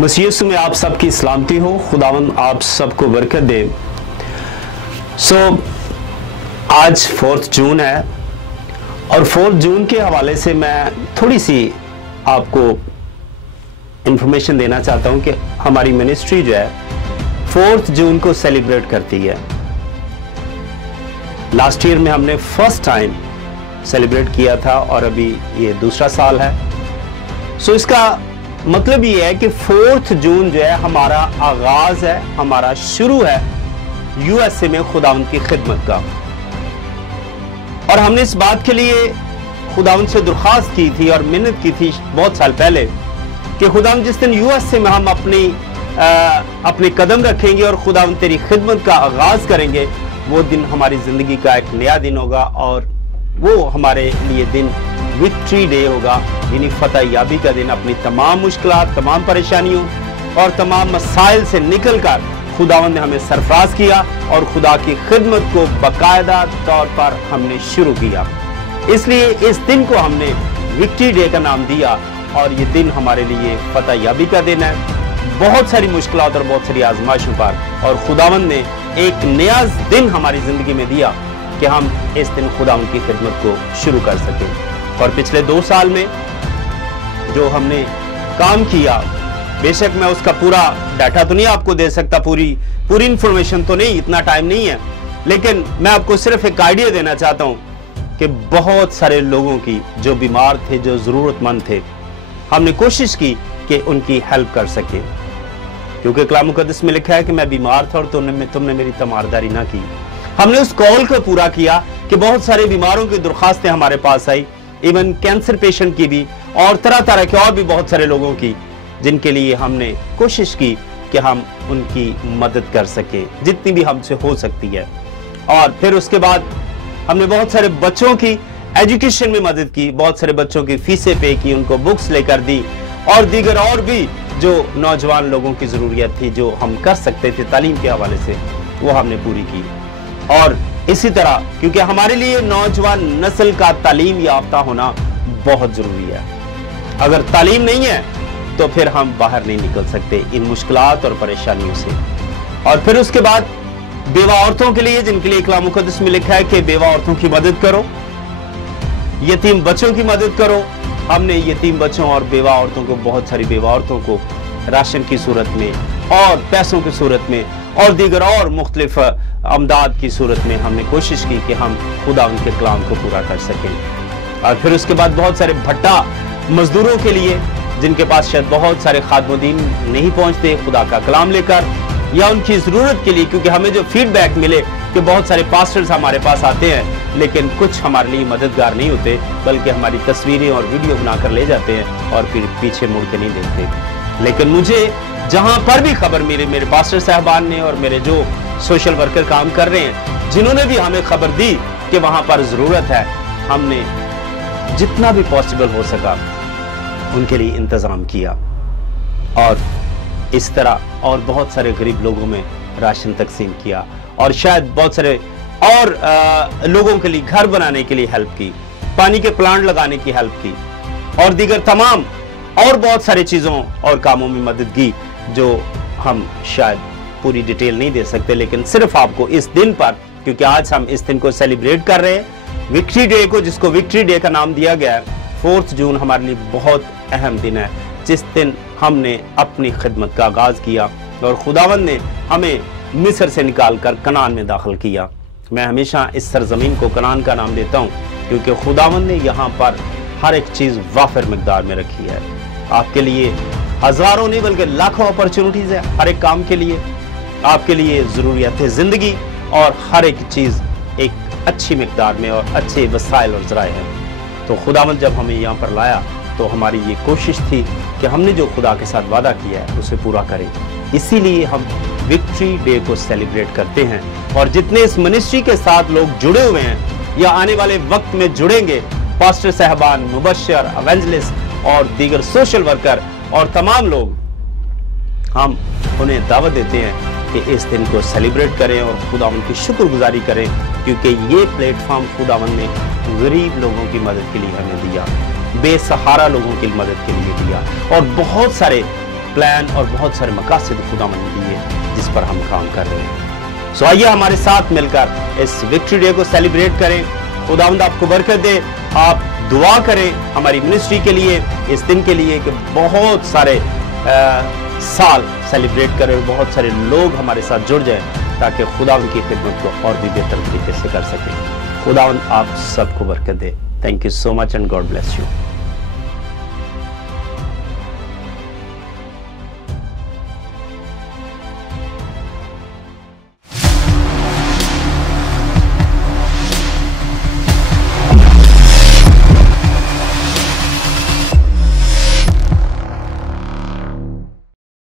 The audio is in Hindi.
मसीह यीशु में आप सबकी सलामती हो। खुदावंद आप सबको बरकत दे। आज 4 जून है और 4 जून के हवाले से मैं थोड़ी सी आपको इंफॉर्मेशन देना चाहता हूं कि हमारी मिनिस्ट्री जो है 4 जून को सेलिब्रेट करती है। लास्ट ईयर में हमने फर्स्ट टाइम सेलिब्रेट किया था और अभी ये दूसरा साल है। इसका मतलब ये है कि 4 जून जो है हमारा आगाज है, हमारा शुरू है यूएसए में खुदावंद की खिदमत का। और हमने इस बात के लिए खुदावंद से दरख्वास्त की थी और मिन्नत की थी बहुत साल पहले कि खुदावंद जिस दिन यूएसए में हम अपने कदम रखेंगे और खुदावंद तेरी खिदमत का आगाज करेंगे, वो दिन हमारी जिंदगी का एक नया दिन होगा और वो हमारे लिए दिन विक्ट्री डे होगा, यानी फतह याबी का दिन। अपनी तमाम मुश्किलात, तमाम परेशानियों और तमाम मसाइल से निकलकर खुदावंद ने हमें सरफराज किया और खुदा की खिदमत को बाकायदा तौर पर हमने शुरू किया। इसलिए इस दिन को हमने विक्ट्री डे का नाम दिया और ये दिन हमारे लिए फतह याबी का दिन है। बहुत सारी मुश्किलात और बहुत सारी आजमाइशों पर और खुदावंद ने एक नया दिन हमारी जिंदगी में दिया कि हम इस दिन खुदावंद की खिदमत को शुरू कर सकें। और पिछले 2 साल में जो हमने काम किया, बेशक मैं उसका पूरा डाटा तो नहीं आपको दे सकता, पूरी इंफॉर्मेशन तो नहीं, इतना टाइम नहीं है, लेकिन मैं आपको सिर्फ एक आइडिया देना चाहता हूं कि बहुत सारे लोगों की जो बीमार थे, जो जरूरतमंद थे, हमने कोशिश की कि उनकी हेल्प कर सके। क्योंकि कलाम मुकद्दस में लिखा है कि मैं बीमार था और तुमने मेरी तमारदारी ना की। हमने उस कॉल को पूरा किया कि बहुत सारे बीमारों की दरखास्तें हमारे पास आई, इवन कैंसर पेशेंट की भी और तरह तरह के और भी बहुत सारे लोगों की, जिनके लिए हमने कोशिश की कि हम उनकी मदद कर सकें जितनी भी हमसे हो सकती है। और फिर उसके बाद हमने बहुत सारे बच्चों की एजुकेशन में मदद की, बहुत सारे बच्चों की फीसें पे की, उनको बुक्स लेकर दी और दीगर और भी जो नौजवान लोगों की जरूरियत थी, जो हम कर सकते थे तालीम के हवाले से, वो हमने पूरी की। और इसी तरह क्योंकि हमारे लिए नौजवान नस्ल का तालीम याफ्ता होना बहुत जरूरी है। अगर तालीम नहीं है तो फिर हम बाहर नहीं निकल सकते इन मुश्किलात और परेशानियों से। और फिर उसके बाद बेवा औरतों के लिए, जिनके लिए कलाम मुकद्दस में लिखा है कि बेवा औरतों की मदद करो, यतीम बच्चों की मदद करो। हमने यतीम बच्चों और बेवा औरतों को, बहुत सारी बेवा औरतों को राशन की सूरत में और पैसों की सूरत में और दीगर और मुख्तलिफ अमदाद की सूरत में हमने कोशिश की कि हम खुदा उनके कलाम को पूरा कर सकें। और फिर उसके बाद बहुत सारे भट्टा मजदूरों के लिए, जिनके पास शायद बहुत सारे खादमुद्दीन नहीं पहुंचते खुदा का कलाम लेकर, या उनकी ज़रूरत के लिए, क्योंकि हमें जो फीडबैक मिले कि बहुत सारे पास्टर्स हमारे पास आते हैं लेकिन कुछ हमारे लिए मददगार नहीं होते, बल्कि हमारी तस्वीरें और वीडियो बनाकर ले जाते हैं और फिर पीछे मुड़ के नहीं देखते। लेकिन मुझे जहां पर भी खबर मिली, मेरे पास्टर साहबान ने और मेरे जो सोशल वर्कर काम कर रहे हैं, जिन्होंने भी हमें खबर दी कि वहां पर जरूरत है, हमने जितना भी पॉसिबल हो सका उनके लिए इंतजाम किया। और इस तरह और बहुत सारे गरीब लोगों में राशन तकसीम किया और शायद बहुत सारे और लोगों के लिए घर बनाने के लिए हेल्प की, पानी के प्लांट लगाने की हेल्प की और दीगर तमाम और बहुत सारी चीजों और कामों में मदद की, जो हम शायद पूरी डिटेल नहीं दे सकते। लेकिन सिर्फ आपको इस दिन पर, क्योंकि आज हम इस दिन को सेलिब्रेट कर रहे हैं, विक्ट्री डे को, जिसको विक्ट्री डे का नाम दिया गया है। 4 जून हमारे लिए बहुत अहम दिन है, जिस दिन हमने अपनी खिदमत का आगाज किया और खुदावंद ने हमें मिस्र से निकालकर कनान में दाखिल किया। मैं हमेशा इस सरजमीन को कनान का नाम देता हूँ क्योंकि खुदावंद ने यहाँ पर हर एक चीज वाफिर मिकदार में रखी है। आपके लिए हजारों नहीं बल्कि लाखों अपॉर्चुनिटीज है हर एक काम के लिए, आपके लिए जरूरियात जिंदगी और हर एक चीज एक अच्छी मिकदार में और अच्छे वसाइल और जराए हैं। तो खुदावंद जब हमें यहाँ पर लाया तो हमारी ये कोशिश थी कि हमने जो खुदा के साथ वादा किया है उसे पूरा करें। इसीलिए हम विक्ट्री डे को सेलिब्रेट करते हैं। और जितने इस मिनिस्ट्री के साथ लोग जुड़े हुए हैं या आने वाले वक्त में जुड़ेंगे, पास्टर साहबान, मुबश्शिर, एवेंजलिस्ट और दीगर सोशल वर्कर और तमाम लोग, हम उन्हें दावत देते हैं कि इस दिन को सेलिब्रेट करें और खुदावंद की शुक्रगुजारी करें, क्योंकि ये प्लेटफॉर्म खुदावंद ने गरीब लोगों की मदद के लिए हमें दिया, बेसहारा लोगों की मदद के लिए दिया और बहुत सारे प्लान और बहुत सारे मकासद खुदावंद ने दिए जिस पर हम काम कर रहे हैं। सो आइए हमारे साथ मिलकर इस विक्ट्री डे को सेलिब्रेट करें। खुदावंद आपको बरकत दे। आप दुआ करें हमारी मिनिस्ट्री के लिए, इस दिन के लिए कि बहुत सारे साल सेलिब्रेट करें, बहुत सारे लोग हमारे साथ जुड़ जाएं ताकि खुदावंद की खिदमत को और भी बेहतर तरीके से कर सकें। खुदावंद आप सबको बरकत दे। Thank you so much and God bless you.